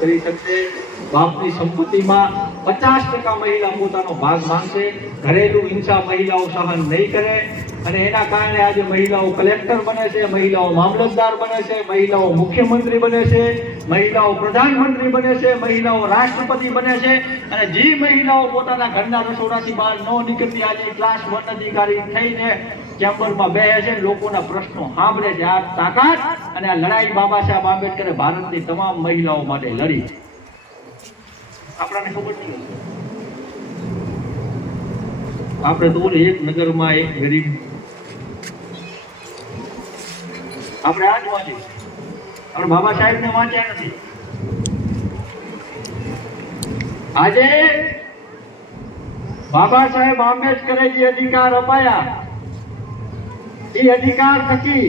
કરી શકશે। બાપની સંપત્તિમાં 50% મહિલા પોતાનો ભાગ માંગશે। ઘરેલું હિંસા મહિલાઓ સહન નહીં કરે અને એના કારણે આજે મહિલાઓ કલેક્ટર બને છે, મહિલાઓ મામલતદાર બને છે, મહિલાઓ મુખ્યમંત્રી બને છે, મહિલાઓ પ્રધાનમંત્રી બને છે, મહિલાઓ રાષ્ટ્રપતિ બને છે અને જે મહિલાઓ પોતાના ઘરના રસોડાથી બહાર ન નીકળતી આજે ક્લાસ 1 અધિકારી થઈને ચેમ્બરમાં બેસે છે, લોકોના પ્રશ્નો સાંભળે છે। આ તાકાત અને આ લડાઈ બાબા સાહેબ આંબેડકરે ભારતની તમામ મહિલાઓ માટે લડી। આપણને ખબર નહીં, આપણે તો એક નગરમાં એક ગરીબ આપણે આ જ વાંચ્યું, આપણે બાબા સાહેબને વાંચ્યા નથી। આજે બાબા સાહેબ આંબેડકરે જે અધિકાર અપાયા એ અધિકાર થકી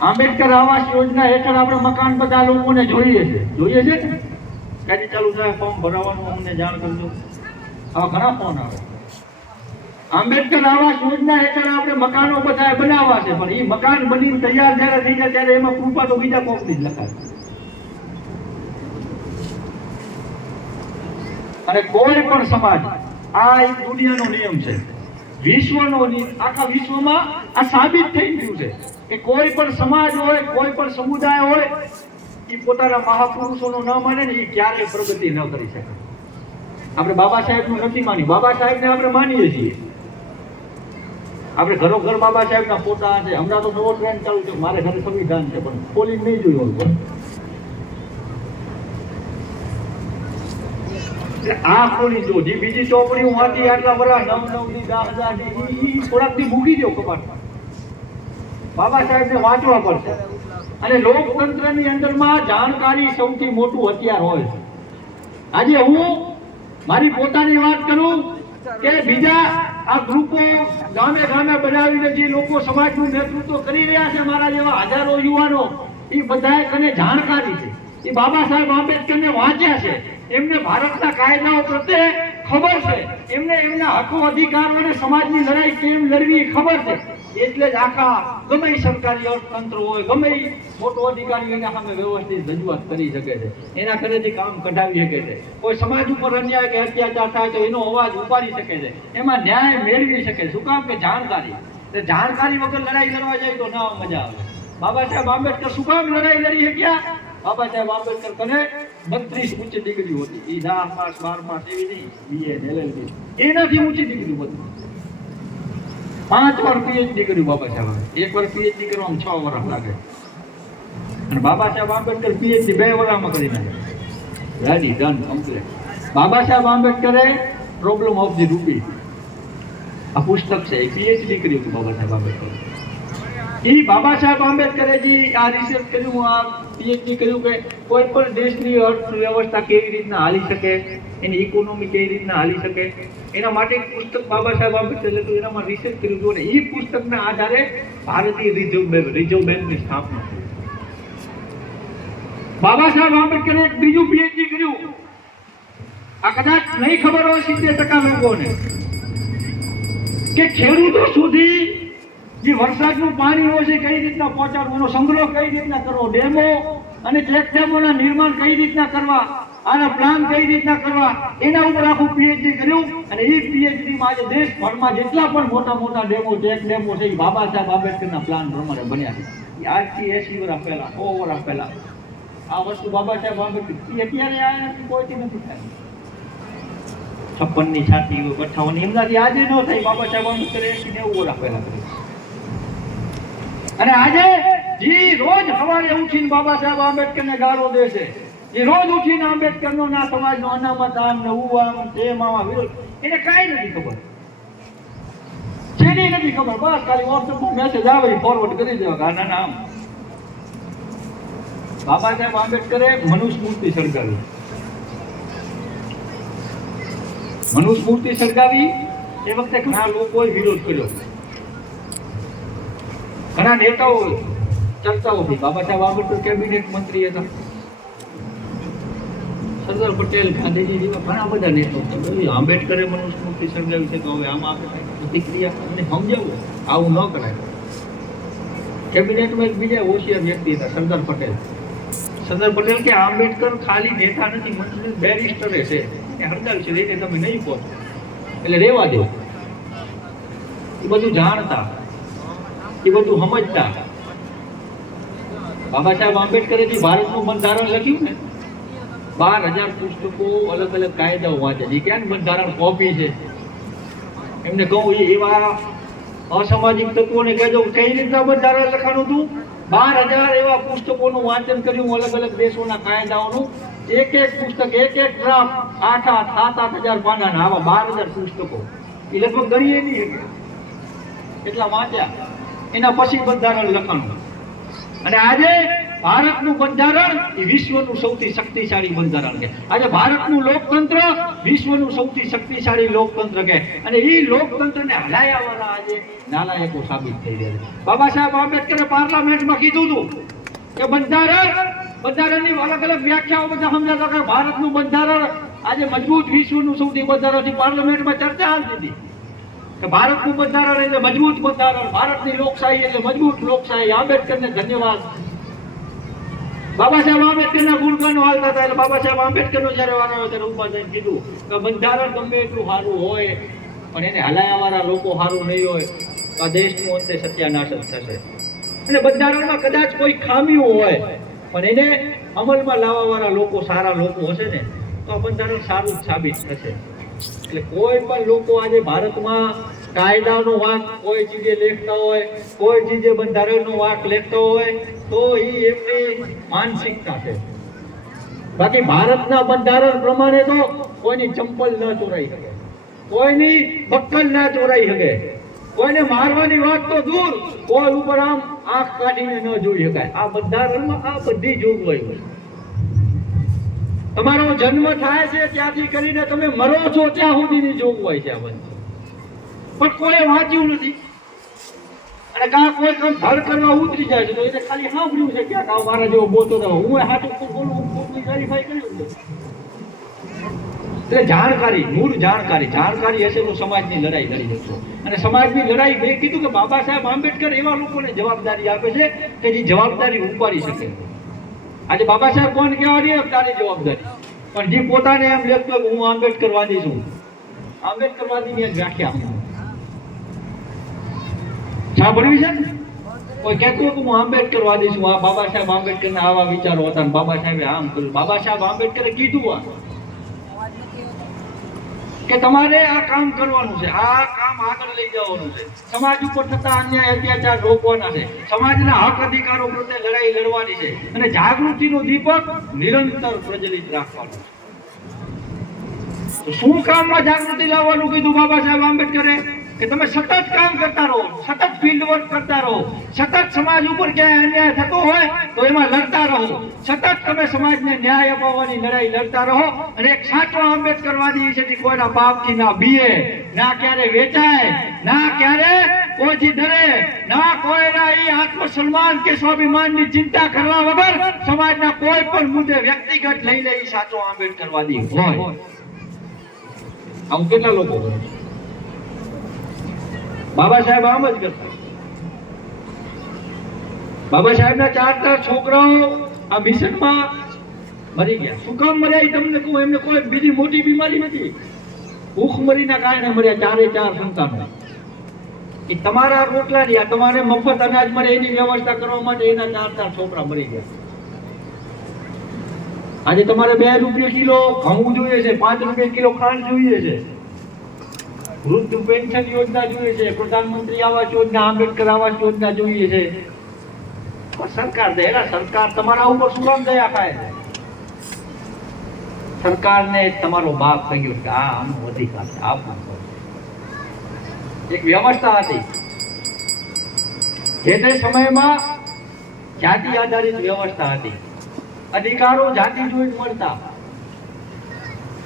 આંબેડકર આવાસ યોજના હેઠળ આપણે મકાન બધા લોકોને જોઈએ છે ને ક્યાંથી ચાલુ થાય ફોર્મ ભરાવાનું અમને જાણ કરજો। આવા ઘણા ફોન આવે। આંબેડકર આવાસ યોજના હેઠળ આપણે મકાનો બધા બનાવવા છે પણ એ મકાન બનીને તૈયાર જ્યારે થઈ જાય ત્યારે એમાં કૃપા તો બીજા કોકની જ લખાય અને કોઈ પણ સમાજ આ એક દુનિયાનો નિયમ છે, વિશ્વનો આખા વિશ્વમાં આ સાબિત થઈ ગયું છે કે કોઈ પણ સમાજ હોય, કોઈ પણ સમુદાય હોય એ પોતાના મહાપુરુષોનો ન માને ને એ ક્યારેય પ્રગતિ ન કરી શકે। આપણે બાબા સાહેબનું નથી માની, બાબા સાહેબને આપણે માનીએ છીએ। આપણે ઘરો ઘર બાબા સાહેબના ફોટા છે। હમણાં તો નવો ટ્રેન્ડ ચાલુ છે, મારે ઘરે સંવિધાન છે પણ ખોલી નહીં જોયું હોય। આ ખોલી જો જે બીજી ચોપડી હું વાંચી આટલા વર્ષ 9 ની 10,000 ની થોડાક દી મૂકી દો કપાટમાં। બાબા સાહેબને વાંચવા પડશે અને લોકતંત્રની અંદરમાં જાણકારી સૌથી મોટું હથિયાર હોય છે। આજે હું મારી પોતાની વાત કરું કે બીજા આ ગ્રુપો ગામે ગામે બનાવીને જે લોકો સમાજનું નેતૃત્વ કરી રહ્યા છે, મારા જેવા હજારો યુવાનો, એ બધાએ કને જાણકારી છે, એ બાબા સાહેબ આંબેડકરને વાંચ્યા છે, એમને ભારતના કાયદાઓ પ્રત્યે ખબર છે, એમને એમના હકો અધિકારો અને સમાજની લડાઈ કેમ લડવી ખબર છે। એટલે જ આખા ગમે સરકારી અર્થતંત્ર હોય, ગમે મોટો અધિકારી એના સામે વ્યવસ્થિત રજૂઆત કરી શકે છે, એના ઘરેથી કામ કઢાવી શકે છે। કોઈ સમાજ ઉપર અન્યાય કે અત્યાચાર થાય તો એનો અવાજ ઉપાડી શકે છે, એમાં ન્યાય મેળવી શકે છે। શું કામ કે જાણકારી વગર લડાઈ લડવા જાય તો ના મજા આવે। બાબા સાહેબ આંબેડકર શું કામ લડાઈ લડી શક્યા? બાબા સાહેબ આંબેડકર કને 32 ઉચ્ચ ડિગ્રી હતી, એ 10 પાસ 12 પાસ એવી નહીં, BA LLB એનાથી ઊંચી ડિગ્રી હતી। 5 વાર PhD કર્યું બાબા સાહેબ, એક વાર PhD કરવામાં 6 વર્ષ લાગે અને બાબા સાહેબ આંબેડકર PhD 2 વર્ષમાં કરી નાખે। Ready done complete. Baba Saheb આંબેડકરે problem of the રૂપી આ પુસ્તક છે, એ PhD કર્યું હતું બાબા સાહેબ આંબેડકર। એ બાબા સાહેબ આંબેડકરે જે આ રિસર્ચ કર્યું, આ PhD કર્યું કે કોઈ પણ દેશની અર્થવ્યવસ્થા કેવી રીતના હાલી શકે, એની ઇકોનોમી કેવી રીતના હાલી શકે, એના માટે એક પુસ્તક બાબા સાહેબ આંબેડકરે લખ્યું, એનામાં રિસર્ચ કર્યું હતું અને એ પુસ્તકના આધારે ભારતીય રિઝર્વ બેંકની સ્થાપના થઈ। બાબા સાહેબ આંબેડકરે એક બીજું PhD કર્યું, આ કદાચ નહીં ખબર હોય 70% લોકોને, કે ખેડૂતો સુધી જે વરસાદનું પાણી હોય છે કઈ રીતના પહોંચાડવું, એનો સંગ્રહ કઈ રીતના કરવો, ડેમો અને ચેકડેમોના નિર્માણ કઈ રીતના કરવા, આના પ્લાન કઈ રીતના કરવા, એના ઉપર આખું PhD કર્યું અને એ PhDમાં આજે દેશભરમાં જેટલા પણ મોટા ડેમો ચેકડેમો છે એ બાબા સાહેબ આંબેડકરના પ્લાન પ્રમાણે બન્યા છે। આજથી 80 વર્ષ પહેલા 100 વર્ષ પહેલા આ વસ્તુ બાબા સાહેબ આંબેડકર અત્યારે આ કોઈથી નથી થાય। 56 ની છાતી 58 એમનાથી આજે ન થાય, બાબા સાહેબ આંબેડકર 80 90 વર્ષ પહેલા કર્યું। અને આજે જે રોજ સવારે ઉઠીને બાબા સાહેબ આંબેડકરને ગાળો દે છે, એ રોજ ઉઠીને આંબેડકરનો ના સમાજનો અનામત આમ ને આમ તેમ આમાં વિરોધ, એને કાંઈ નથી ખબર, જેની નથી ખબર, બસ ખાલી વોટ્સએપમાં મેસેજ આવે ફોરવર્ડ કરી દેવા કે ના આમ। બાબા સાહેબ આંબેડકરે મનુસ્મૃતિ સળગાવી, એ વખતે ઘણા લોકોએ વિરોધ કર્યો, ઘણા નેતાઓ ચર્ચાઓ થઈ। બાબા સાહેબ આંબેડકર કેબિનેટ મંત્રી હતા, સરદાર પટેલ, ગાંધીજી જેવા ઘણા બધા નેતાઓ। આંબેડકરે મનુસ્મૃતિ સળગાવી છે તો હવે આમાં આપણે પ્રતિક્રિયા અને સમજાવો, આવું ન કરાય। કેબિનેટમાં એક બીજા હોશિયાર વ્યક્તિ હતા, સરદાર પટેલ। સરદાર પટેલ કે આંબેડકર ખાલી નેતા નથી, મંત્રી બેરિસ્ટરે છે, એ હડતાલ છે લઈને તમે નહીં પહોંચો એટલે રેવા દો. એ બધું જાણતા, એ બધું સમજતા. બાબા સાહેબ આંબેડકરે જે ભારતનું બંધારણ લખ્યું ને, 12,000 પુસ્તકો, અલગ અલગ કાયદાઓ વાંચે. એ ક્યાં બંધારણ કોપી છે? એમને કહું એવા અસામાજિક તત્વોને કહેજો કઈ રીતના બંધારણ લખાણું હતું. 12,000 એવા પુસ્તકોનું વાંચન કર્યું, અલગ અલગ દેશોના કાયદાઓનું. એક પુસ્તક, એક ડ્રાફ્ટ 7,000 પાનાના, આવા 12,000 પુસ્તકો. એ લગભગ ગણીએ નહીં એટલા વાંચ્યા. એના પછી બંધારણ લખાણું. અને આજે ભારતનું બંધારણ એ વિશ્વનું સૌથી શક્તિશાળી બંધારણ છે. આજે ભારતનું લોકતંત્ર વિશ્વનું સૌથી શક્તિશાળી લોકતંત્ર છે. અને એ લોકતંત્રને હલાયાવાળા આજે નાલાયકો સાબિત થઈ રહ્યા છે. બાબા સાહેબ આંબેડકરે પાર્લામેન્ટમાં કીધું હતું કે બંધારણની અલગ અલગ વ્યાખ્યાઓ બધા સમજાતા કે ભારતનું બંધારણ આજે મજબૂત વિશ્વનું સૌથી બંધારણ. પાર્લામેન્ટમાં ચર્ચા હાલતી હતી કે ભારતનું બંધારણ એટલે મજબૂત બંધારણ, ભારતની લોકશાહી એટલે મજબૂત લોકશાહી. આંબેડકરને ધન્યવાદ. બાબા સાહેબ આંબેડકરના ગુણગાનો હાલતા હતા. એટલે બાબા સાહેબ આંબેડકરનો જ્યારે વારો આવ્યો ત્યારે ઉભા થઈને કીધું કે બંધારણ ગમે એટલું સારું હોય પણ એને હલાયાવાળા લોકો સારું નહીં હોય તો આ દેશનું અંતે સત્યાનાશ જ થશે. અને બંધારણમાં કદાચ કોઈ ખામીઓ હોય પણ એને અમલમાં લાવવાવાળા લોકો સારા લોકો હશે ને તો આ બંધારણ સારું જ સાબિત થશે. એટલે કોઈ પણ લોકો આજે ભારતમાં કાયદાનો વાંક કોઈ ચીજે લેખતા હોય, કોઈ ચીજે બંધારણનો વાંક લેખતા હોય તો એ એમની માનસિકતા છે. બાકી ભારતના બંધારણ પ્રમાણે તો કોઈની ચંપલ ન ચોરાઈ શકે, કોઈની બક્કલ ના ચોરાઈ શકે, કોઈને મારવાની વાત તો દૂર, કોઈ ઉપર આમ આંખ કાઢીને ન જોઈ શકાય. આ બંધારણમાં આ બધી જોગવાઈ હોય. તમારો જન્મ થાય છે ત્યાંથી કરીને તમે મરો છો ત્યાં સુધીની જોગવાઈ છે આ બધી. પણ કોઈ વાંચ્યું નથી. અને કાં કોઈ કામ ઘર કરવા ઉતરી જાય છે તો એને ખાલી સાંભળ્યું છે ક્યાંક આ મારા જેવો બોતો રહ્યો, હું હાથું બોલું વેરીફાઈ કર્યું. એટલે જાણકારી, મૂળ જાણકારી હશે તો સમાજની લડાઈ લડી શકશો. અને સમાજની લડાઈ મેં કીધું કે બાબા સાહેબ આંબેડકર એવા લોકોને જવાબદારી આપે છે કે જે જવાબદારી ઉપાડી શકે. આજે બાબા સાહેબ કોણ કહેવા દે તારી જવાબદારી, પણ જે પોતાને એમ લેખતો કે હું આંબેડકરવાદી છું, આંબેડકરવાદીની વ્યાખ્યા સાંભળવી છે. કોઈ કહેતું કે હું આંબેડકરવાદી છું, આ બાબા સાહેબ આંબેડકરના આવા વિચારો હતા, બાબા સાહેબે આમ કર્યું. બાબા સાહેબ આંબેડકરે કીધું કે તમારે આ કામ કરવાનું છે, આ કામ આગળ લઈ જવાનું છે, સમાજ ઉપર થતા અન્યાય અત્યાચાર રોકવાના છે, સમાજના હક અધિકારો પ્રત્યે લડાઈ લડવાની છે અને જાગૃતિનો દીપક નિરંતર પ્રજ્વલિત રાખવાનો છે. તો શું કામમાં જાગૃતિ લાવવાનું કીધું બાબા સાહેબ આંબેડકરે? કે તમે સતત કામ કરતા રહો, સતત ફિલ્ડ વર્ક કરતા રહો, સતત સમાજ ઉપર ક્યાંય અન્યાય થતો હોય તો એમાં લડતા રહો, સતત તમે સમાજને ન્યાય અપાવવાની લડાઈ લડતા રહો. અને એક સાચો આંબેડકરવાદી છે કે કોઈના બાપથી ના બીએ, ના ક્યારે વેચાય, ના ક્યારે કોઈથી ડરે, ના કોઈના એ આત્મસન્માન કે સ્વાભિમાનની ચિંતા કરવા વગર સમાજના કોઈ પણ મુદ્દે વ્યક્તિગત લઈ લે સાચો આંબેડકરવાદી હોય. આવું કેટલા લોકો કરે? બાબા સાહેબ આમ જ કરતા. બાબા સાહેબના 4 છોકરાઓ આ મિશનમાં મરી ગયા. શું કામ મર્યા એ તમને કહું. એમને કોઈ બીજી મોટી બીમારી નથી, ભૂખમરીના કારણે મર્યા 4 સંતાનો. એ તમારા રોટલાની, આ તમારે મફત અનાજ મળે એની વ્યવસ્થા કરવા માટે એના 4 છોકરા મરી ગયા. આજે તમારે 2 રૂપિયા કિલો ઘઉં જોઈએ છે, 5 રૂપિયા કિલો ખાંડ જોઈએ છે, વૃદ્ધ પેન્શન યોજના જોઈએ છે, પ્રધાનમંત્રી આવાસ યોજના, આંબેડકર આવાસ યોજના જોઈએ છે. સરકાર દે, સરકાર તમારા ઉપર શું કામ દયા ખાય? સરકારને તમારો બાપ કહ્યું કે આ આનો અધિકાર છે, આપવું. એક વ્યવસ્થા હતી જે તે સમયમાં, જાતિ આધારિત વ્યવસ્થા હતી. અધિકારો જાતિ જોઈને મળતા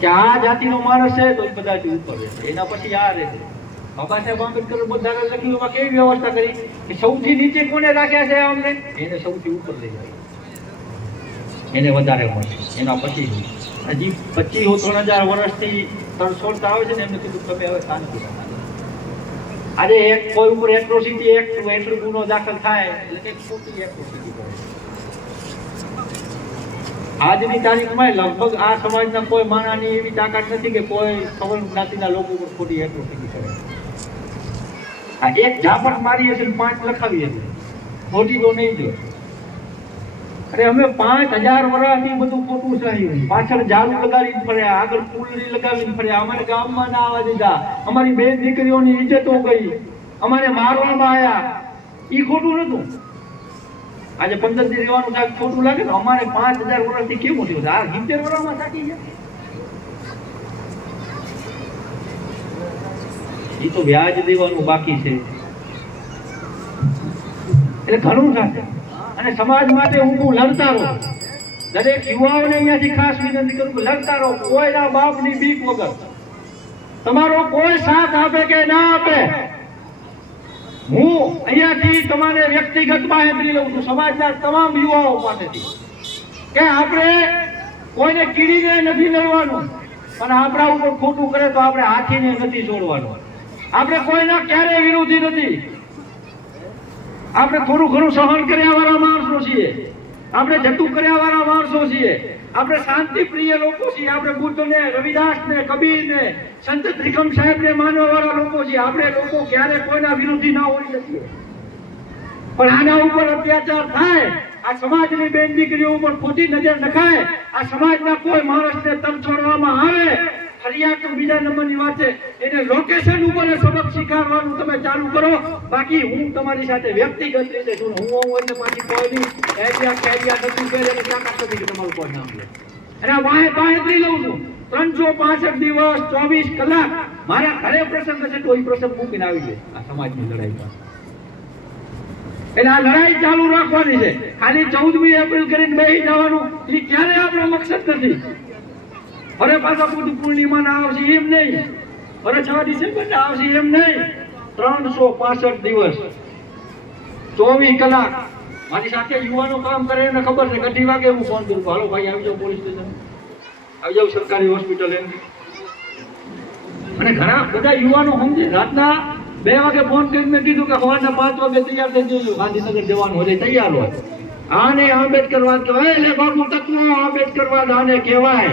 કે આ જાતિનો માણસ છે તો એ બધાથી ઉપર રહેશે, એના પછી આ રહેશે. બાબા સાહેબ આંબેડકર બંધારણ લખ્યું એમાં કેવી વ્યવસ્થા કરી કે સૌથી નીચે કોને રાખ્યા છે અમને? એને સૌથી ઉપર લઈ જાય, એને વધારે મળશે. એના પછી હજી 25-3000 વર્ષથી તરસોડતા આવે છે ને, એમને કીધું તમે હવે શાંતિ રાખો. આજે એક કોઈ ઉપર એટ્રોસિટી એક્ટ હેઠળ ગુનો દાખલ થાય એટલે કે ખોટી એટ્રોસિટી કરે. આજની તારીખમાં લગભગ આ સમાજના કોઈ માણસની એવી તાકાત નથી કે કોઈ સવર્ણ જ્ઞાતિના લોકો પર ખોટી એટ્રોસિટી કરે. આ એક ઝાપટ મારી હશે 5 લખાવી હશે, ખોટી તો નહીં જો. અરે અમે 5000 વર્ષથી બધું ખોટું ચાલ્યું. પાછળ ઝાડુ લગાવીને ફર્યા, આગળ ફૂલડી લગાવીને ફર્યા, અમારે ગામમાં ના આવવા દીધા, અમારી બે દીકરીઓની ઇજ્જતો ગઈ, અમારે મારવામાં આવ્યા. ઈ ખોટું નતું. આજે 15 દી રહેવાનું થાય ખોટું લાગે ને? અમારે 5000 વર્ષથી કેવું થયું? આ 70 વર્ષમાં સાચી છે. એ તો વ્યાજ દેવાનું બાકી છે. એટલે ઘણું થશે. અને સમાજ માટે હું લડતા રહું. દરેક યુવાઓને અહીંયાથી ખાસ વિનંતી કરું કે લડતા રહો, કોઈના બાપની બીક વગર. તમારો કોઈ સાથ આપે કે ના આપે, હું અહીંયાથી તમારે વ્યક્તિગત બાહેધરી લઉં છું સમાજના તમામ યુવાઓ પાસેથી કે આપણે કોઈને કીડીને નથી લડવાનું, પણ આપણા ઉપર ખોટું કરે તો આપણે હાથીને નથી છોડવાનું. આપણે કોઈના ક્યારેય વિરોધી નથી. આપણે થોડું ઘણું સહન કર્યા વાળા માણસો છીએ, આપણે જતું કર્યા વાળા માણસો છીએ, આપણે શાંતિ પ્રિય લોકો છીએ. આપણે બુદ્ધને, રવિદાસને, કબીરને, સંત ત્રિકમ સાહેબને માનવા વાળા લોકો છીએ. આપણે લોકો ક્યારે કોઈના વિરોધી ના હોઈ શકીએ, પણ આના ઉપર અત્યાચાર થાય, આ સમાજની બેન દીકરીઓ ઉપર ખોટી નજર નખાય, આ સમાજના કોઈ માણસને તમ છોડવામાં આવે, ફરિયાદ તો બીજા નંબરની વાત છે. એને લોકેશન ઉપર સબક શીખવાડવાનું તમે ચાલુ કરો. બાકી હું તમારી સાથે વ્યક્તિગત રીતે છું. હું એટલે પાછી કોઈની એરિયા નથી કરે એટલે તાકાત નથી કે તમારું કોઈ નામ લે. અને આ બાહેધરી લઉં છું 365 દિવસ 24 કલાક મારા ઘરે પ્રસંગ હશે તો એ પ્રસંગ મૂકીને આવી જાય આ સમાજની લડાઈમાં. એટલે આ લડાઈ ચાલુ રાખવાની છે. ખાલી 14મી એપ્રિલ કરીને બેસી જવાનું એ ક્યારે આપણો મકસદ નથી. અરે પાછા બુદ્ધ પૂર્ણિમા ના આવશે એમ નહીં, અરે 6 ડિસેમ્બર ના આવશે એમ નહીં. 365 દિવસ 24 કલાક મારી સાથે યુવાનો કામ કરે એને ખબર છે. કઢી વાગે હું ફોન કરું, હાલો ભાઈ આવી જાઓ પોલીસ સ્ટેશન, આવી જાઓ સરકારી હોસ્પિટલ એમ. અને ઘણા બધા યુવાનો સમજે. રાતના 2 વાગે ફોન કરીને મેં કીધું કે સવારના 5 વાગે તૈયાર થઈ જજો, ગાંધીનગર જવાનું હોય તૈયાર હોય. આને આંબેડકરવાદ કહેવાય. એટલે બાબુ તત્વો આંબેડકરવાદ આને કહેવાય.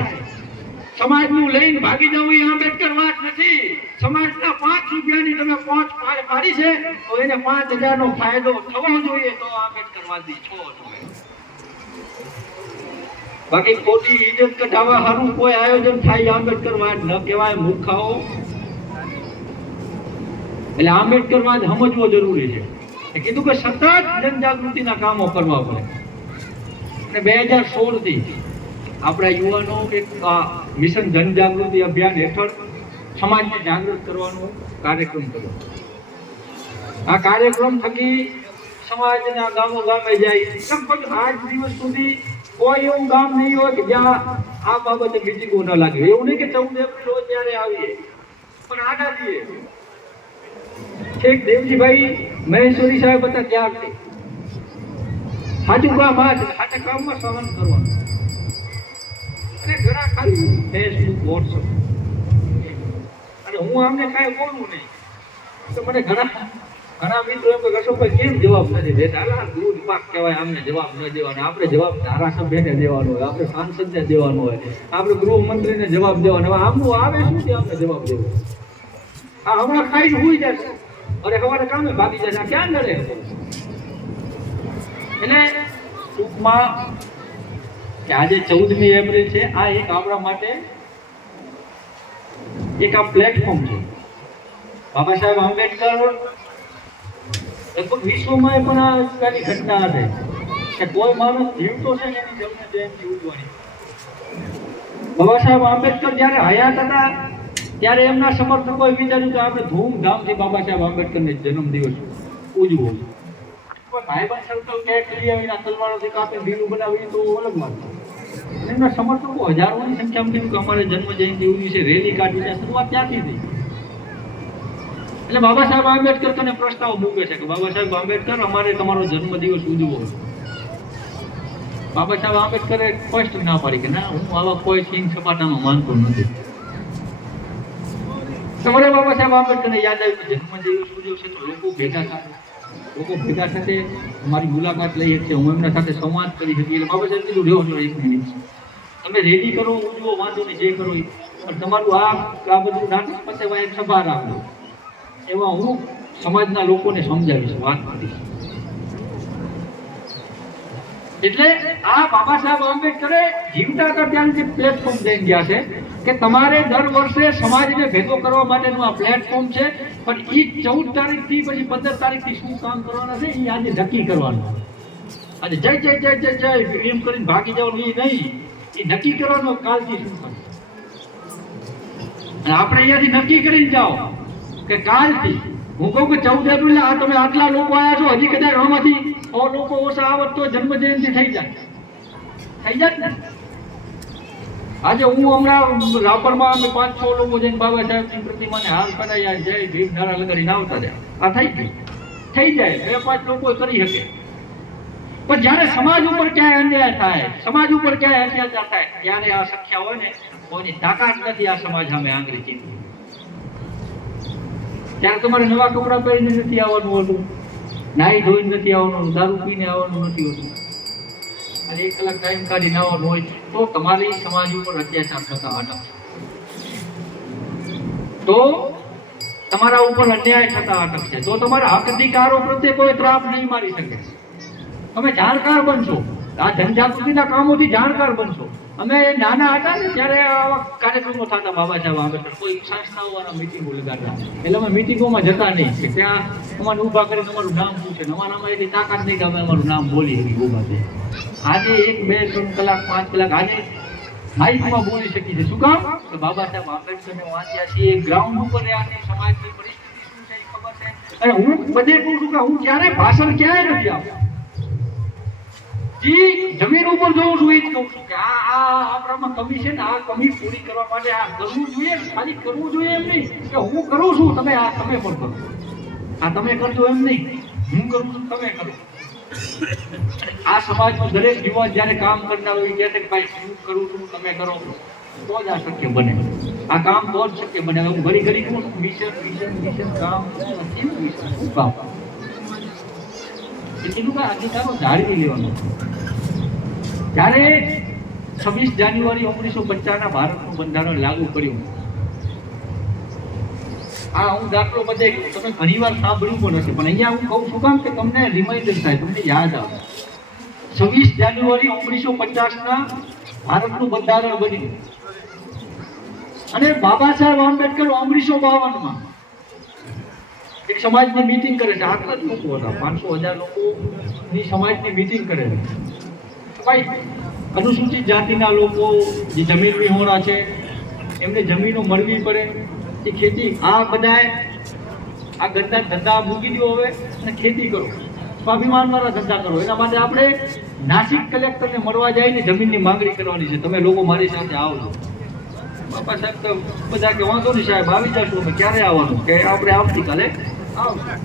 સમાજનું લઈને ભાગી જવું એ આંબેડકરવાદ નથી. સમાજના 5 રૂપિયાની તમે પહોંચ પાડી છે તો એને 5000 નો ફાયદો થવો જોઈએ તો આંબેડકરવાદી છો તમે. બાકી ખોટી ઇજ્જત કઢાવવા સારું કોઈ આયોજન થાય આંબેડકરવાદ ન કહેવાય. મૂર્ખાઓ. એટલે આંબેડકરવાદ સમજવો જરૂરી છે. કીધું કે સતત જનજાગૃતિના કામો કરવા પડે. અને 2016 થી આપણા યુવાનો એક મિશન જનજાગૃતિ અભિયાન હેઠળ સમાજને જાગૃત કરવાનો કાર્યક્રમ કર્યો. આ કાર્યક્રમ થકી સમાજના ગામો ગામે જાય. લગભગ આજ દિવસ સુધી કોઈ એવું ગામ નહીં હોય કે જ્યાં આ બાબતે મિટિંગો ન લાગે. એવું નહીં કે 14 એપ્રિલ હોય ત્યારે આવીએ, પણ આડા દઈએ. ઠીક દેવજીભાઈ મહેશ્વરી સાહેબ હતા ત્યારથી સાચું કામ આ છે. સાચા કામમાં સહન કરવાનું. અને ઘણા ખાલી ફેસબુક, વોટ્સઅપ અને હું આમને કાંઈ બોલવું નહીં તો મને ઘણા મિત્રો એમ કે અશોકભાઈ કેમ જવાબ નથી દેતા? દૂધ પાક કહેવાય, આમને જવાબ ન દેવાનો. આપણે જવાબ ધારાસભ્યને દેવાનો હોય, આપણે સાંસદને દેવાનો હોય, આપણે ગૃહમંત્રીને જવાબ દેવાનો હોય. આમનું આવે શું કે આમને જવાબ દેવો? આ હમણાં ખાઈને હોઈ જશે અને સવારે કામે ભાગી જશે. ક્યાં લડે? એટલે ટૂંકમાં કે આજે 14મી એપ્રિલ છે. આ એક આપણા માટે એક આ પ્લેટફોર્મ છે. બાબા સાહેબ આંબેડકર લગભગ વિશ્વમાં પણ આ પ્રકારની ઘટના હતી કે કોઈ માણસ જીવતો છે ને એની જન્મ જયંતિ ઉજવવાની. બાબા સાહેબ આંબેડકર જ્યારે હયાત હતા ત્યારે એમના સમર્થકોએ વિચાર્યું કે આપણે ધૂમધામથી બાબા સાહેબ આંબેડકરનો જન્મદિવસ ઉજવો. ભાઈબંધ સર્કલ કે કરી આવીને તલવારોથી કાપીને ભીલું બનાવી તો અલગ વાત. એમના સમર્થકો હજારોની સંખ્યામાં કીધું કે અમારે જન્મ જયંતિ ઉજવી છે, રેલી કાઢી છે. શરૂઆત ત્યાંથી થઈ. એટલે બાબા સાહેબ આંબેડકર તને પ્રસ્તાવ મૂકે છે કે બાબા સાહેબ આંબેડકર અમારે તમારો જન્મદિવસ ઉજવો. બાબા સાહેબ આંબેડકરે સ્પષ્ટ ના પાડી કે ના, હું આવા કોઈ સિંહ સપાટામાં માનતો નથી. તમારે બાબા સાહેબ આંબેડકરને યાદ આવ્યું જન્મદિવસ ઉજવશે તો લોકો ભેગા થાય, લોકો ભેગા સાથે અમારી મુલાકાત લઈ શકશે, હું એમના સાથે સંવાદ કરી શકીએ. એટલે બાબા સાહેબ કીધું રહેવો જોઈએ 1 મિનિટ. તમે રેડી કરો, ઉજવો, વાંધો નહીં, જે કરો એ. પણ તમારું આ બધું નાટક પતે એક સભા રાખો, એવા હું સમાજના લોકોને સમજાવીશ, વાત કરીશ. એટલે આ બાબા સાહેબ આંબેડકરે જીવતા હતા ત્યારે જે પ્લેટફોર્મ દઈ ગયા છે કે તમારે દર વર્ષે સમાજને ભેગો કરવા માટેનું આ પ્લેટફોર્મ છે, પણ એ 14 તારીખથી પછી 15 તારીખથી શું કામ કરવાના છે એ આજે નક્કી કરવાનું. આજે જય જય જય જય જય એમ કરીને ભાગી જવાનું એ નહીં, એ નક્કી કરવાનું કાલથી શું થશે. અને આપણે અહીંયાથી નક્કી કરીને જાઓ કે કાલથી હું કહું કે 14 એપ્રિલ આ તમે આટલા લોકો આવ્યા છો, હજી કદાચ આમાંથી 100 લોકો ઓછા આવત તો જન્મ જયંતિ થઈ જાય ને. આજે હું હમણાં રાપરમાં અમે 5-6 લોકો જઈને બાબા સાહેબની પ્રતિમાને હાર કરાયા, જય ભીમ નારા લગાડીને આવતા રહ્યા. આ થઈ જાય 2-5 લોકો કરી શકે. પણ જ્યારે સમાજ ઉપર ક્યાંય અન્યાય થાય, સમાજ ઉપર ક્યાંય અત્યાચાર થાય, ત્યારે આ શક્ય હોય ને કોઈની તાકાત નથી આ સમાજ સામે આંગળી ચીંધવી. ત્યારે તમારે નવા કપડાં પહેરીને નથી આવવાનું હોતું, નાહી ધોઈને નથી આવવાનું, દારૂ પીને આવવાનું નથી હોતું, અને 1 કલાક ટાઈમ કાઢીને આવવાનું હોય તો તમારી સમાજ ઉપર અત્યાચાર થતા અટકશે, તો તમારા ઉપર અન્યાય થતા અટકશે, તો તમારા હક અધિકારો પ્રત્યે કોઈ ત્રાપ નહીં મારી શકે. તમે જાણકાર બનશો, આ જનજાગૃતિના કામોથી જાણકાર બનશો. અમે નાના હતા ને ત્યારે આવા કાર્યક્રમો થતા બાબા સાહેબ આંબેડકર, કોઈ સંસ્થાઓના મિટિંગો લગાડતા, એટલે અમે મિટિંગોમાં જતા નહીં કે ત્યાં અમારે ઊભા કરીને તમારું નામ પૂછે, અમારામાં એટલી તાકાત નહીં કે અમે અમારું નામ બોલી શકીએ ઊભા છે. આજે 1-2-3 કલાક 5 કલાક આજે માઇકમાં બોલી શકીએ છીએ. શું કામ? કે બાબા સાહેબ આંબેડકરને વાંચ્યા છીએ, ગ્રાઉન્ડ ઉપર આની સમાજની પરિસ્થિતિ શું છે એ ખબર છે. અને હું બધે કહું છું કે હું ક્યારે ભાષણ ક્યાંય નથી આપતો, જમીન ઉપર જોઉં છું એ જ કહું છું કે આ આપણામાં કમી છે ને, આ કમી પૂરી કરવા માટે આ કરવું જોઈએ. ખાલી કરવું જોઈએ એમ નહીં કે હું કરું છું તમે પણ કરો, આ તમે કરજો એમ નહીં, હું કરું છું તમે કરો. આ સમાજનો દરેક યુવાન જ્યારે કામ કરતા હોય કહે છે કે ભાઈ હું કરું છું તમે કરો, તો જ આ શક્ય બને, આ કામ તો જ શક્ય બને. હું ઘડી કહું છું મિશન કામ શું કામ કીધું કે અધિકારો જાળવી લેવાનો. જ્યારે 26 જાન્યુઆરી 1950 ભારતનું બંધારણ લાગુ કર્યું, આ હું દાખલો બધે તમે ઘણી વાર સાંભળ્યું પણ હશે, પણ અહીંયા હું કહું છું કામ કે તમને રિમાઇન્ડર થાય, તમને યાદ આવે. 26 જાન્યુઆરી 1950 ભારતનું બંધારણ બન્યું અને બાબા સાહેબ આંબેડકર 1952 એક સમાજની મીટિંગ કરે છે. આટલા જ લોકો હતા, 500,000 લોકોની સમાજની મીટિંગ કરે છે. ભાઈ અનુસૂચિત જાતિના લોકો જે જમીન વિહોણા છે એમને જમીનો મળવી પડે, એ ખેતી આ બધાય આ ગંદા ધંધા મૂકી દો હવે અને ખેતી કરો, સ્વાભિમાનવાળા ધંધા કરો. એના માટે આપણે નાસિક કલેક્ટરને મળવા જઈને જમીનની માંગણી કરવાની છે. તમે લોકો મારી સાથે આવજો. બાપા સાહેબ તો બધા કે વાંધો નહીં સાહેબ આવી જશું, અમે ક્યારે આવવાનું કે આપણે આવતીકાલે આવશું.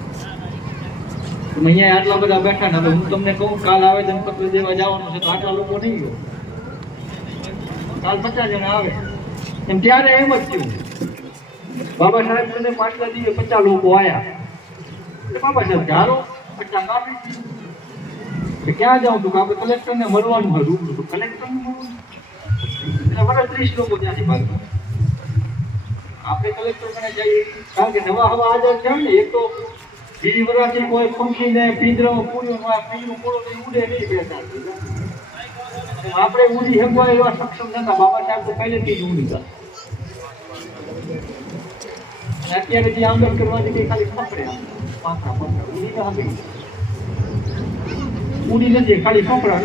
અહીંયા આટલા બધા બેઠા ને, હું તમને કહું કાલ આવેદન પત્ર દેવા જવાનું છે તો આટલા લોકો નહીં ગયો, કાલ 50 જણા આવે એમ. ત્યારે એમ જ થયું, બાબા સાહેબ મને પાછલા દિવસે 50 લોકો આવ્યા, બાબા સાહેબ ચાલો 50 કાઢી ક્યાં જાઉં તું? આપણે કલેક્ટરને મળવાનું હોય, રૂબરૂ કલેક્ટરને મળવાનું એટલે મને 30 લોકો ત્યાંથી ભાગ્યા. આપણે કલેક્ટર મને જઈએ કારણ કે નવા હવા આઝાદ છે ને, એક તો બીજી વરાથી કોઈ પંખીને પિંજરામાં પૂર્યું પિંજરું પૂરો નહીં ઉડે નહીં બેઠા, આપણે ઉડી શકવા એવા સક્ષમ નતા. બાબા સાહેબ તો પહેલેથી જ ઉડી ગયા. અત્યારે જે આંદોલન કરવાથી કઈ ખાલી ફફડે ઉડી નથી, ખાલી ફફડા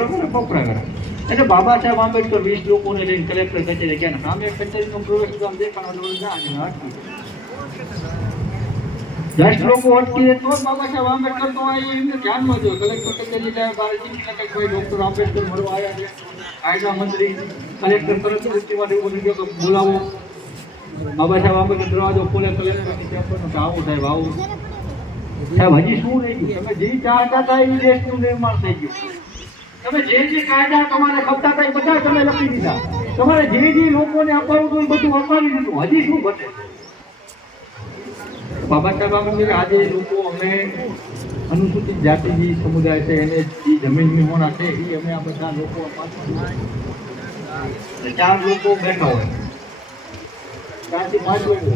કરે. એટલે બાબા સાહેબ આંબેડકર 20 લોકોને લઈને કલેક્ટર કચેરી ગયા, સામે કચેરીનો પ્રવેશ દેખાડો ના અટકી 10 લોકો અટકી તો બાબા સાહેબ આંબેડકર તો એમને ધ્યાનમાં જો કલેક્ટર કચેરી જાય બહાર ચીઠી લખે કોઈ ડોક્ટર આંબેડકર મળવા આવ્યા છે, કાયદા મંત્રી કલેક્ટર તરત ઉઠીમાં એવું બધું કે બોલાવો. બાબા સાહેબ આંબેડકર દરવાજો ખોલે, કલેક્ટરની ચેમ્બરનો આવો સાહેબ આવો. સાહેબ હજી શું રહી ગયું? તમે જે ચાહતા હતા એ દેશનું નિર્માણ થઈ ગયું. તમે જે કાયદા તમારે ખપતા હતા એ બધા તમે લખી દીધા. તમારે જે લોકોને અપાવું હતું એ બધું અપાવી દીધું. હજી શું બને? બાબા સાહેબ આંબેડકર આજે લોકો અમે અનુસૂચિત જાતિ જે સમુદાય છે એને જે જમીન વિહોણા છે એ અમે આ બધા લોકો અને 4 લોકો બેઠા હોય, 4 થી 5 લોકો,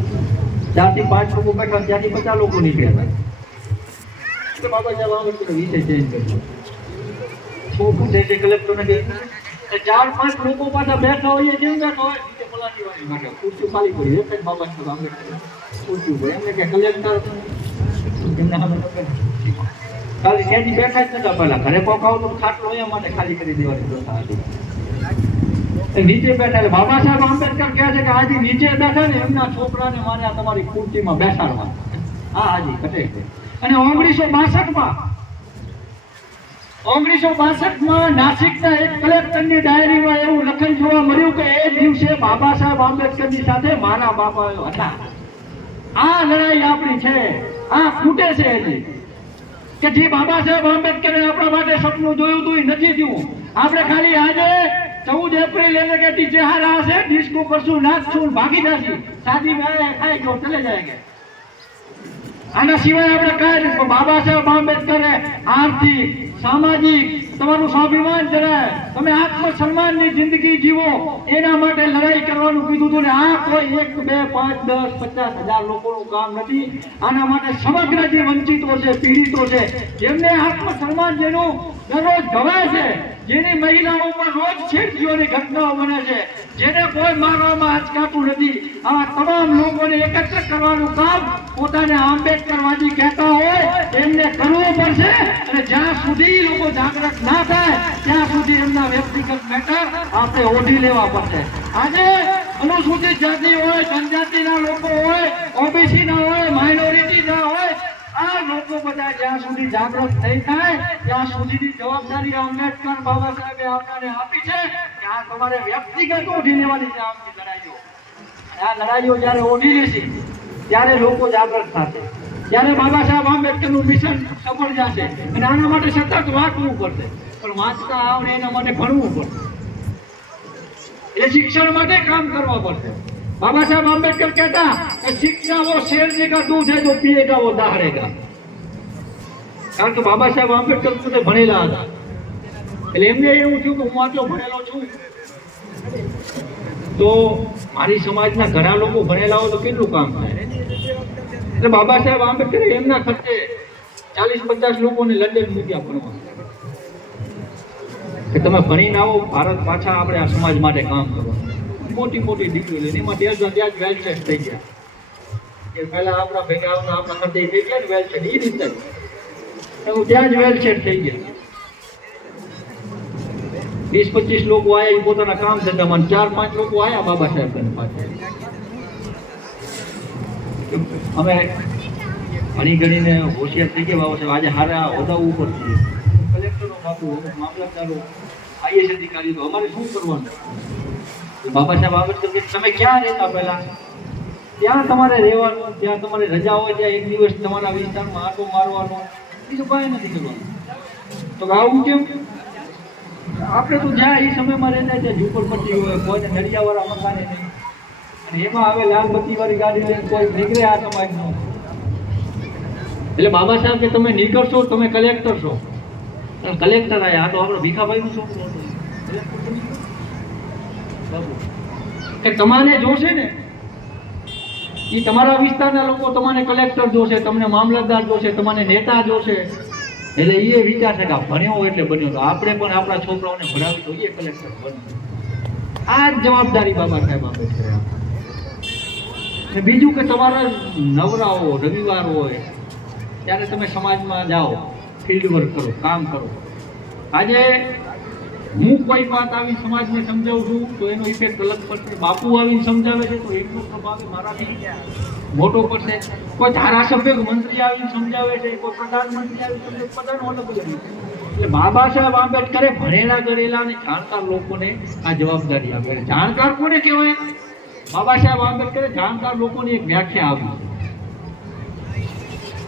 4 થી 5 લોકો બેઠા, ત્યાંથી 50 લોકો નીકળ્યા. બાબા સાહેબ આંબેડકર વિષય ચેન્જ કર્યો. શું પૂછે છે કલેક્ટરને કે 4-5 લોકો પાછા બેઠા હોય, જેમ બેઠા હોય નીચે પલાટી વાળી નાખે, ખુરશી ખાલી પડી. એક જ બાબા સાહેબ આંબેડકર ખુરશી ઉપર એમને કે કલેક્ટર એમને ખાલી ત્યાંથી બેઠા જ નતા. પહેલા ઘરે પોકાવ તો ખાટલો એમ માટે ખાલી કરી દેવાની પ્રથા હતી. નીચે બેઠા એટલે બાબા સાહેબ આંબેડકર કહે છે કે આજે નીચે બેઠા ને એમના છોકરાને મારે તમારી ખુરશીમાં બેસાડવા. હા હાજી ઘટે છે. અને 1962માં નાસિકના એક કલેક્ટરની ડાયરીમાં એવું લખન જોવા મળ્યું કે એ દિવસે બાબા સાહેબ આંબેડકરની સાથે મારા બાપા હતા. આ લડાઈ આપણી છે, આ ખૂટે છે હજી કે જે બાબા સાહેબ આંબેડકરે આપણા માટે સપનું જોયું હતું એ નથી થયું. આપણે ખાલી આજે 14 એપ્રિલ એટલે કે ટીચર હશે, ડિસ્કો કરશું, નાચશું, ભાગી જશું, શાદી में खाए जो चले जाएंगे. આના સિવાય આપણે કઈ રીતે બાબા સાહેબ આંબેડકરે આર્થિક, સામાજિક તમારું સ્વાભિમાન જણાય, તમે આત્મસન્માનની જિંદગી જીવો એના માટે લડાઈ કરવાનું કીધું હતું. ને આ કોઈ 1, 2, 5, 10, 50,000 લોકોનું કામ નથી. આના માટે સમગ્ર જે વંચિતો છે, પીડિતો છે, જેમને આત્મસન્માન જેનું દરરોજ ગવાય છે, જેની મહિલાઓ પર રોજ છેડતીઓની ઘટનાઓ બને છે, જેને કોઈ મારવામાં આંચકાતું નથી, આવા તમામ લોકોને એકત્ર કરવાનું કામ પોતાને આંબેડકરવાદી કહેતા હોય એમને કરવું પડશે. અને જ્યાં સુધી લોકો જાગૃત ના થાય ત્યાં સુધી એમના વ્યક્તિગત મેટર આપણે ઓઢી લેવા પડશે. આજે અનુસૂચિત જાતિ હોય, જનજાતિના લોકો હોય, ઓબીસી ના હોય, માઇનોરિટી ના હોય, આ લોકો બધા જ્યાં સુધી જાગૃત નહીં થાય ત્યાં સુધીની જવાબદારી આંબેડકર બાબા સાહેબે આપણને આપી છે કે આ તમારે વ્યક્તિગત ઓઢી લેવાની છે. આપની લડાઈઓ, આ લડાઈઓ જ્યારે ઓઢી લેશે ત્યારે લોકો જાગૃત થશે, ત્યારે બાબા સાહેબ આંબેડકરનું મિશન સફળ જશે. અને આના માટે સતત વાંચવું પડશે, પણ વાંચતા આવડે એના માટે ભણવું પડશે, એ શિક્ષણ માટે કામ કરવા પડશે. बाबा साहब आंबेडकर कहता कि शिक्षा वो शेरनी का दूध है जो पिएगा वो दहाड़ेगा. કારણ કે બાબા સાહેબ આંબેડકર પોતે ભણેલા હતા એટલે એમને એવું થયું કે હું આટલો ભણેલો છું તો મારી સમાજના ઘણા લોકો ભણેલા હોય તો કેટલું કામ થાય. એટલે બાબા સાહેબ આંબેડકરે એમના ખર્ચે 40-50 લોકોને લંડન મૂક્યા ભણવા કે તમે ભણીને આવો, ભારત પાછા આપણે આ સમાજ માટે કામ કરવાનું. મોટી મોટી ડિગ્રી લઈને એમાં ત્યાં જ વેલસેટ થઈ ગયા કે પહેલા આપણા ભેગા આપણા ખર્ચે થઈ ગયા ને વેલસેટ એ રીતે ત્યાં જ વેલસેટ થઈ ગયા. 20-25 લોકો આયા એ પોતાના કામ ધંધામાં, 4-5 લોકો આયા બાબા સાહેબ પાસે. અમે ઘણી ઘણીને હોશિયાર થઈ ગયા બાબા સાહેબ આજે હારા હોદ્દા ઉપર છીએ, કલેક્ટરો બાપુ, મામલતદારો, IAS અધિકારી, તો અમારે શું કરવાનું? બાબા સાહેબ આંબેડકર કે તમે ક્યાં રહેતા પહેલા ત્યાં તમારે રહેવાનું, ત્યાં તમારે રજા હોય ત્યાં એક દિવસ તમારા વિસ્તારમાં આટો મારવાનો, બીજું કાંઈ નથી કરવાનું. તો આવું કેમ? આપણે તો જ્યાં એ સમયમાં રહેતા ત્યાં ઝૂંપડપટ્ટી હોય, કોઈને નળિયાવાળા મકાને નહીં, અને એમાં હવે લાલ બત્તીવાળી ગાડી લઈને કોઈ નીકળે આ સમાજનો. એટલે બાબા સાહેબ કે તમે નીકળશો, તમે કલેક્ટર છો. કલેક્ટર આવ્યા, આ તો આપણો ભીખાભાઈનું છોકરો હતો કે તમારે જોશે ને એ તમારા વિસ્તારના લોકો તમને કલેક્ટર જોશે, તમને મામલતદાર જોશે, તમને નેતા જોશે. એટલે એ વિચાર છે કે ભણ્યો એટલે બન્યો, તો આપણે પણ આપણા છોકરાઓને ભણાવી તો એ કલેક્ટર બને. આ જ જવાબદારી બાબા સાહેબ આંબેડકર આપે. બીજું કે તમારા નવરાઓ રવિવાર હોય ત્યારે તમે સમાજમાં જાઓ, ફિલ્ડ વર્ક કરો, કામ કરો. આજે હું કોઈ વાત આવી સમાજને સમજાવું છું તો એનો ઇફેક્ટ અલગ પડશે. બાપુ આવીને સમજાવે છે તો એટલો પ્રભાવ મારાથી મોટો પડશે. કોઈ ધારાસભ્ય મંત્રી આવીને સમજાવે છે, કોઈ પ્રધાનમંત્રી આવીને સમજાવે, બધાનો અલગ અલગ. એટલે બાબા સાહેબ આંબેડકરે ભણેલા ગણેલા અને જાણકાર લોકોને આ જવાબદારી આપે. જાણકાર કોને કહેવાય? બાબા સાહેબ આંબેડકરે જાણકાર લોકોની એક વ્યાખ્યા આપી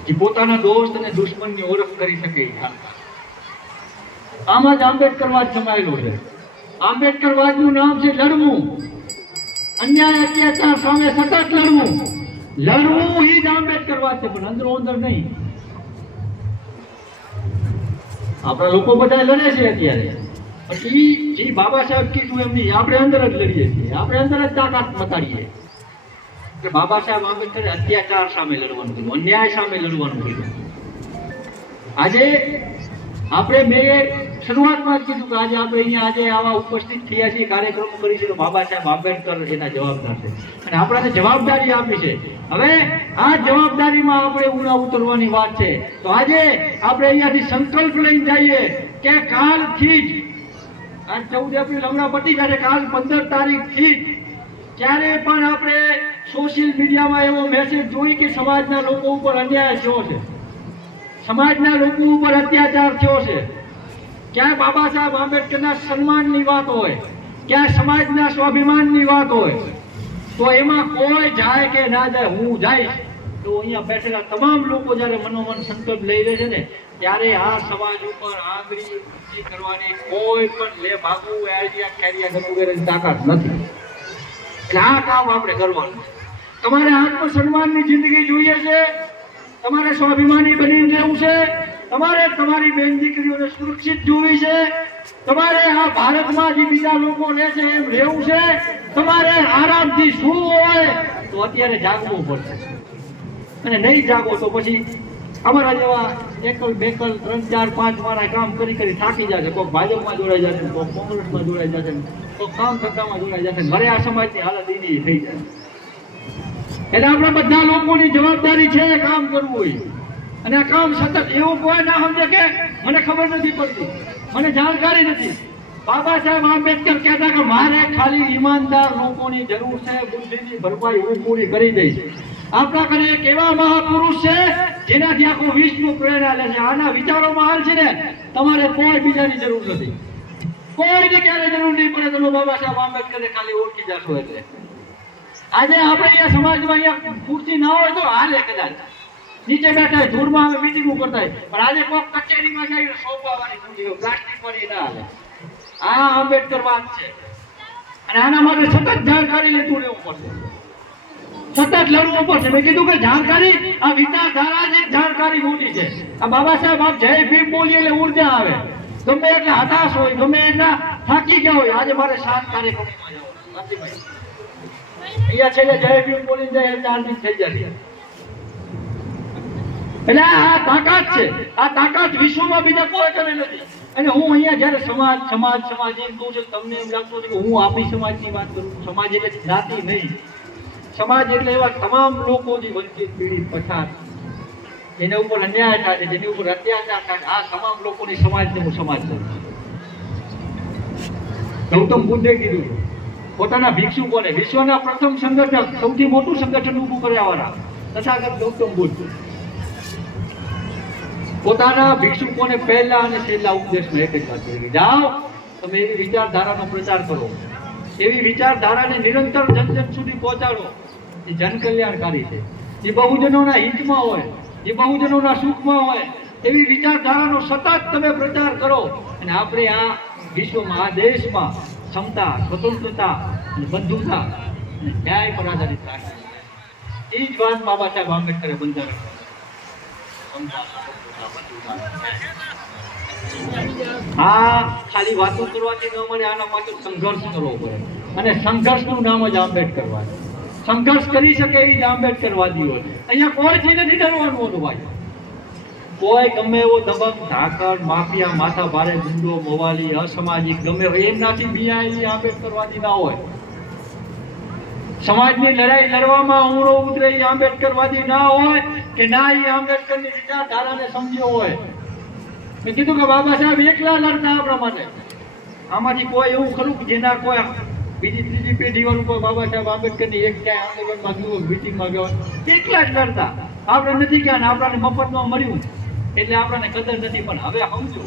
કે પોતાના દોસ્ત અને દુશ્મનની ઓળખ કરી શકે. આમાં જ આંબેડકરવાદ સમાયેલો છે. આંબેડકરવાદનું નામ છે લડવું, અન્યાય અત્યાચાર સામે સતત લડવું. લડવું એ જ આંબેડકરવાદ છે, પણ અંદરો અંદર નહીં. આપણા લોકો બધા લડે છે અત્યારે, પણ જે બાબા સાહેબ કીધું એમની આપણે અંદર જ લડીએ છીએ, આપણે અંદર જ તાકાત બતાડીએ કે બાબા સાહેબ આંબેડકરે અત્યાચાર સામે લડવાનું કીધું, અન્યાય સામે લડવાનું કીધું. આજે આપણે મેં શરૂઆતમાં જ કીધું કે આજે આપણે અહીંયા આજે આવા ઉપસ્થિત થયા છીએ, કાર્યક્રમો કરી છે, તો બાબા સાહેબ આંબેડકર એના જવાબદાર છે અને આપણાને જવાબદારી આપી છે. હવે આ જવાબદારીમાં આપણે ઊંડા ઉતરવાની વાત છે. તો આજે આપણે અહીંયાથી સંકલ્પ લઈને જઈએ કે કાલથી જ આ 14 એપ્રિલ હમણાં પતી જશે, કાલ 15 તારીખથી જ્યારે પણ આપણે સોશિયલ મીડિયામાં એવો મેસેજ જોઈ કે સમાજના લોકો ઉપર અન્યાય થયો છે, સમાજના લોકો ઉપર અત્યાચાર થયો છે, ક્યાં બાબા સાહેબ આંબેડકરના સન્માનની વાત હોય, ક્યાં સમાજના સ્વાભિમાનની વાત હોય, તો એમાં કોઈ જાય કે ના જાય, હું જઈશ. તો અહીંયા બેઠેલા તમામ લોકો જ્યારે મનોમન સંકલ્પ લઈ લે છે ને, ત્યારે આ સમાજ ઉપર આંગળી ઊંચી કરવાની કોઈ પણ લે ભાગવું આઈડિયા ખેરિયા વગેરેની તાકાત નથી. એટલે આ કામ આપણે કરવાનું. તમારે આત્મસન્માનની જિંદગી જોઈએ છે, તમારે સ્વાભિમાની બનીને રહેવું છે, તમારે તમારી બેન દીકરીઓને સુરક્ષિત જોવી છે, તમારે આ ભારતમાં જે બીજા લોકો રહે છે એમ રહેવું છે, તમારે આરામથી શું હોય તો અત્યારે જાગવું પડશે. અને નહીં જાગો તો પછી અમારા જેવા એકલ બેકલ 3 4 5 વાળા કામ કરી કરી થાકી જશે. કોઈ ભાજપમાં જોડાઈ જશે, કોઈ કોંગ્રેસમાં જોડાઈ જશે, કોઈ કામ ધંધામાં જોડાઈ જશે, ઘરે આ સમાજની હાલત એની થઈ જાય. એટલે આપણે બધા લોકોની જવાબદારી છે કામ કરવું હોય. અને આ કામ સતત એવું કોઈ ના સમજે કે મને ખબર નથી પડતી, મને જાણકારી નથી. બાબા સાહેબ આંબેડકર કહેતા કે મારે ખાલી ઈમાનદાર લોકોની જરૂર છે, બુદ્ધિની ભરપાઈ હું પૂરી કરી દઈશ. આપણા ઘરે એક એવા મહાપુરુષ છે જેનાથી આખું વિશ્વ પ્રેરણા લે છે. આના વિચારોમાં હાલ છે ને, તમારે કોઈ બીજાની જરૂર નથી, કોઈની ક્યારે જરૂર નહીં પડે. તમે બાબા સાહેબ આંબેડકરને ખાલી ઓળખી જશો એટલે. આજે આપણે અહીંયા સમાજમાં અહીંયા ખુરશી ના હોય તો હાલે, કદાચ નીચે બેઠા ધૂળમાં અમે મીટિંગો કરતા હોય, પણ આજે કોઈ કચેરીમાં જઈને સોફા વાળી ખુરશી પ્લાસ્ટિક વાળી ના હાલે. આ આંબેડકર વાત છે અને આના માટે સતત જાણકારી લેતું રહેવું પડશે, સતત લડવું પડશે. મેં કીધું કે જાણકારી, આ વિચારધારા છે, જાણકારી મોટી છે. આ બાબા સાહેબ આપ જય ભીમ બોલીએ એટલે ઉર્જા આવે. ગમે એટલે હતાશ હોય, ગમે એટલા થાકી ગયા હોય, આજે મારે 7 કાર્યક્રમમાં જવાનું અહીંયા છેલ્લે જય ભીમ બોલી જાય 4 દિન થઈ જાય. એટલે આ તાકાત છે, આ તાકાત વિશ્વમાં બીજા કોઈ કરે નથી. અને હું અહીંયા જયારે સમાજ સમાજ સમાજ એમ કહું છું, તમને એમ લાગતું હતું કે હું આપણી સમાજની વાત કરું. સમાજ એટલે જાતિ નહીં, સમાજ એટલે એવા તમામ લોકો જે વંચિત, પીડિત, પછાત, જેના ઉપર અન્યાય થાય છે, જેની ઉપર અત્યાચાર થાય, આ તમામ લોકોની સમાજને હું સમાજ કરું છું. ગૌતમ બુદ્ધે કીધું પોતાના ભિક્ષુકોને, વિશ્વના પ્રથમ સંગઠક, સૌથી મોટું સંગઠન ઊભું કર્યાવાળા તથાગત ગૌતમ બુદ્ધ પોતાના ભિક્ષુકોને પહેલા અને છેલ્લા ઉપદેશમાં એક જ વાત કરી, જાઓ તમે એવી વિચારધારાનો પ્રચાર કરો, એવી વિચારધારાને નિરંતર જન જન સુધી પહોંચાડો જે જનકલ્યાણકારી છે, જે બહુજનોના હિતમાં હોય, જે બહુજનોના સુખમાં હોય, એવી વિચારધારાનો સતત તમે પ્રચાર કરો. અને આપણે આ વિશ્વમાં, આ દેશમાં ક્ષમતા, સ્વતંત્રતા અને બંધુતા અને ન્યાય પર આધારિત રાખી. એ જ વાત બાબા સાહેબ આંબેડકરે બંધારણ. આ ખાલી વાતો કરવાથી ન મળે, આના માટે સંઘર્ષ કરવો પડે. અને સંઘર્ષનું નામ જ આંબેડકરવાદ. સંઘર્ષ કરી શકે એવી જ આંબેડકરવાદી હોય. અહીંયા કોઈથી નથી ડરવાનું હતું ભાઈ. કોઈ ગમે એવો દબંગ, ધાકડ, માફિયા, માથા ભારે, ગુંડો, મોવાલી, અસામાજિક ગમે એમનાથી બિયાયેલી આંબેડકરવાદી ના હોય. સમાજની લડાઈ લડવામાં ઊંડો ઉતરે એ આંબેડકરવાદી ના હોય કે ના એ આંબેડકરની વિચારધારાને સમજ્યો હોય. મેં કીધું કે બાબા સાહેબ એકલા લડતા આપણા માટે. આમાંથી કોઈ એવું ખરું કે જેના કોઈ બીજી ત્રીજી પેઢી વાળું કોઈ બાબા સાહેબ આંબેડકરની એક ક્યાંય આંદોલનમાં ગયું, મિટિંગમાં ગયો, એકલા જ લડતા. આપણે નથી ગયા ને આપણને મફતમાં મળ્યું એટલે આપણને કદર નથી. પણ હવે સમજો,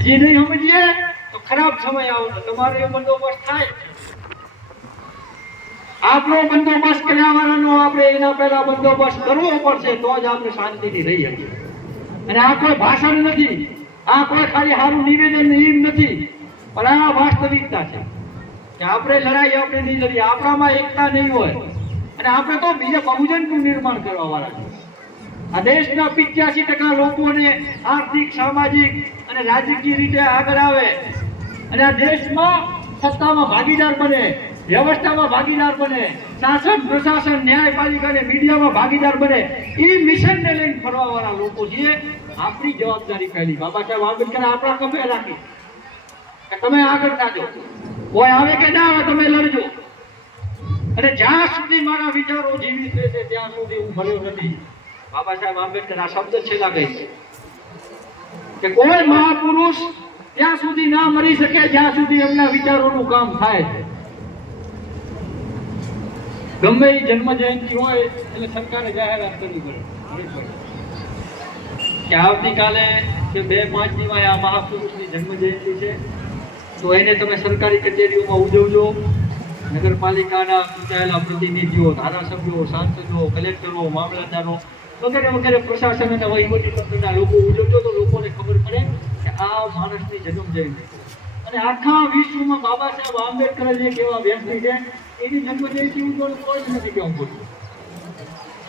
હજી નહીં સમજીએ તો ખરાબ સમય આવવાનો. તમારો એ બંદોબસ્ત થાય, આપણો બંદોબસ્ત કર્યા વાળાનો આપણે એના પહેલા બંદોબસ્ત કરવો પડશે, તો જ આપણે શાંતિથી રહી શકીએ. અને આ કોઈ ભાષણ નથી, આ કોઈ ખાલી સારું નિવેદન એમ નથી, પણ આ વાસ્તવિકતા છે કે આપણે લડાઈ આપણે નહીં લડીએ, આપણામાં એકતા નહીં હોય અને આપણે તો બીજા બહુજનનું નિર્માણ કરવા વાળા છે. આ દેશના 85% લોકોને આર્થિક, સામાજિક અને રાજકીય રીતે આગળ આવે અને આ દેશમાં સત્તામાં ભાગીદાર બને, વ્યવસ્થામાં ભાગીદાર બને, શાસન, પ્રશાસન, ન્યાયપાલિકા અને મીડિયામાં ભાગીદાર બને, એ મિશનને લઈને ફરવાવાળા લોકો છીએ. આપણી જવાબદારી પહેલી બાબા સાહેબ આંબેડકર આપણા ખભે રાખી કે તમે આગળ કાઢો, કોઈ આવે કે ના આવે તમે લડજો. અને જ્યાં સુધી મારા વિચારો જીવિત રહેશે ત્યાં સુધી હું ભર્યો નથી. બાબા સાહેબ આંબેડકર આ શબ્દ છેલ્લા કહે છે કે કોઈ મહાપુરુષ ત્યાં સુધી ના મરી શકે જ્યાં સુધી એમના વિચારોનું કામ થાય છે. ગમે એ જન્મ જયંતિ હોય એટલે સરકારે જાહેરાત કરવી પડે કે આવતીકાલે કે 2-5 આ મહાપુરુષની જન્મ જયંતિ છે, તો એને તમે સરકારી કચેરીઓમાં ઉજવજો. નગરપાલિકાના ચૂંટાયેલા પ્રતિનિધિઓ, ધારાસભ્યો, સાંસદો, કલેક્ટરો, મામલતદારો વગેરે વગેરે પ્રશાસન અને વહીવટી તંત્રના લોકો ઉજવજો તો લોકોને ખબર પડે કે આ માણસની જન્મ જયંતિ અને આખા વિશ્વમાં બાબા સાહેબ આંબેડકર જે કેવા વ્યક્તિ છે એની જન્મ જયંતિ ઉજવવાનું કોઈ જ નથી કેવું પડતું.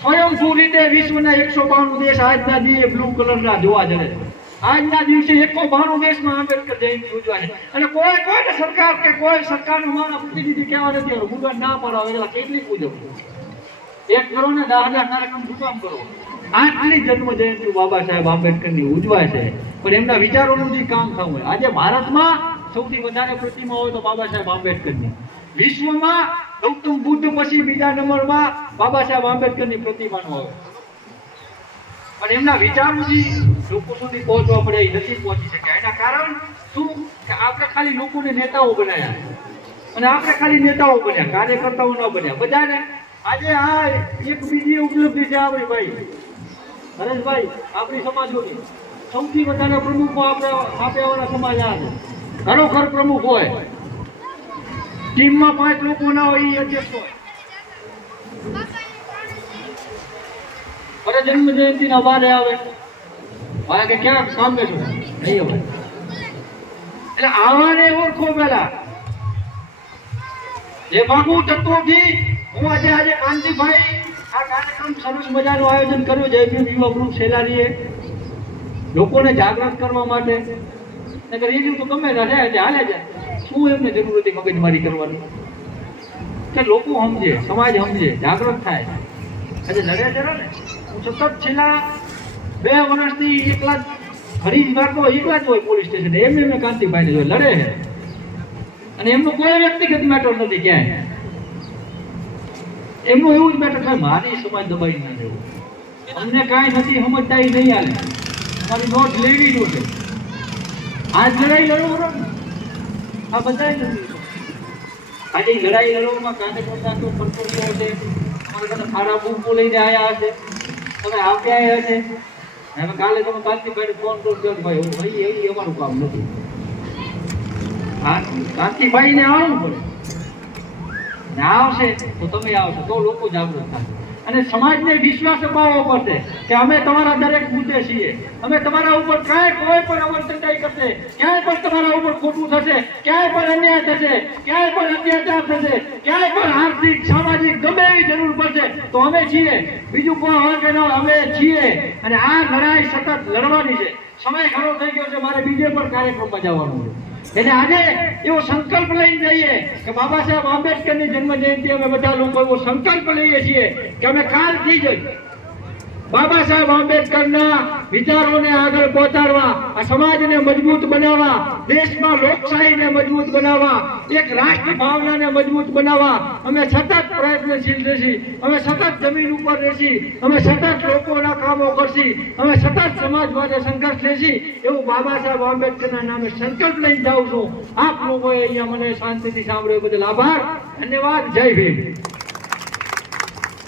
સ્વયંભૂ રીતે વિશ્વના 192 દેશ આજના દિવસે બ્લુ કલરના જોવા જડે છે. આજના દિવસે 192 દેશમાં આંબેડકર જયંતિ ઉજવાય છે અને કોઈ સરકાર કે કોઈ સરકારનું મારા પ્રતિનિધિ કહેવા નથી આવ્યો મુદ્દા ના પડાવે એટલે કેટલી ઉજવવું એક કરો ને 10,000 કાર્યક્રમ શું કામ કરો. આટલી જન્મ જયંતિ બાબા સાહેબ આંબેડકરની ઉજવાય છે પણ એમના વિચારોનું જે કામ થવું હોય. આજે ભારતમાં સૌથી વધારે પ્રતિમા હોય તો બાબા સાહેબ આંબેડકરની, વિશ્વમાં ગૌતમ બુદ્ધ પછી બીજા નંબરમાં બાબા સાહેબ આંબેડકરની પ્રતિમાનો હોય. પણ એમના વિચારોથી લોકો સુધી પહોંચવા પડે એ નથી પહોંચી શક્યા. એના કારણ શું કે આપણે ખાલી લોકોને નેતાઓ બનાવ્યા અને આપણે ખાલી નેતાઓ બન્યા, કાર્યકર્તાઓ ન બન્યા. બધાને આજે આ એક બીજી ઉપલબ્ધિ છે આપણી ભાઈ હરેશભાઈ, આપણી સમાજોની સૌથી વધારે પ્રમુખો આપણે આપ્યાવાળા સમાજ આ છે. ખરોખર પ્રમુખ હોય, ટીમમાં 5 લોકો ના હોય એ અધ્યક્ષ હોય. અરે જન્મ જયંતિ ના બારે આવે ભાઈ કે ક્યાં કામ બેઠો નહીં હવે એટલે આવાને ઓળખો પેલા જે બાબુ તત્વોથી હું આજે કાંતિભાઈ આ કાર્યક્રમ સરસ મજાનું આયોજન કર્યું છે યુવા ગ્રુપ સેલારીએ લોકોને જાગૃત કરવા માટે. નકર એ તો ગમે રહે હાલે જાય શું એમને જરૂર હતી મગજમારી કરવાની કે લોકો સમજે, સમાજ સમજે, જાગૃત થાય. આજે લડે જરા ને હું સતત છેલ્લા 2 વર્ષથી એકલા જ ઘણી જ વાર તો એકલા જ હોય પોલીસ સ્ટેશન એમને કાંતિભાઈને જોઈ લડે છે અને એમનો કોઈ વ્યક્તિગત મેટર નથી ક્યાંય. એમનું એવું જ મેટર થાય મારી સમાજ દબાઈ ના દેવું, અમને કાંઈ નથી સમજતા એ નહીં હાલે, મારી નોટ લેવી જોઈએ. આજ લડાઈ લડવો આ બધા નથી. આજે લડાઈ લડવામાં કાર્યકર્તા તો ફરતો ગયો છે, અમારા બધા ખાડા બૂમો લઈને આવ્યા હશે, તમે આપ્યા આવ્યા છે. હવે કાલે તમે કાંતિભાઈને ફોન કરજો કે ભાઈ ભાઈ એ અમારું કામ નથી. કાંતિભાઈને આવવું પડે ને આવશે તો તમે આવશો તો લોકો જાગૃત થશે અને સમાજને વિશ્વાસ અપાવવો પડશે કે અમે તમારા દરેક મુદ્દે છીએ, અમે તમારા ઉપર કોઈ પણ અવર્તનદાયી કરશે, ક્યાંય પણ તમારા ઉપર ખોટું થશે, ક્યાંય પણ અન્યાય થશે, ક્યાંય પણ અત્યાચાર થશે, ક્યાંય પણ આર્થિક, સામાજિક ગમે એવી જરૂર પડશે તો અમે છીએ. બીજું કોઈ હોય કે ન અમે છીએ અને આ લડાઈ સતત લડવાની છે. સમય ઘણો થઈ ગયો છે, મારે બીજે પણ કાર્યક્રમમાં જવાનું છે. એટલે આજે એવો સંકલ્પ લઈને જઈએ કે બાબા સાહેબ આંબેડકરની જન્મ જયંતિ અમે બધા લોકો એવો સંકલ્પ લઈએ છીએ કે અમે કાલથી જ બાબા સાહેબ આંબેડકરના વિચારોને આગળ પહોંચાડવા, આ સમાજને મજબૂત બનાવવા, દેશમાં લોકશાહીને મજબૂત બનાવવા, એક રાષ્ટ્ર ભાવનાને મજબૂત બનાવવા અમે સતત પ્રયત્નશીલ રહેશી, અમે સતત જમીન ઉપર રહેશી, અમે સતત લોકોના કામો કરશી, અમે સતત સમાજ માટે સંઘર્ષ લેશી એવું બાબા સાહેબ આંબેડકરના નામે સંકલ્પ લઈને જાઉં છું. આપ લોકોએ અહીંયા મને શાંતિથી સાંભળ્યો બદલ આભાર, ધન્યવાદ. જય ભીમ.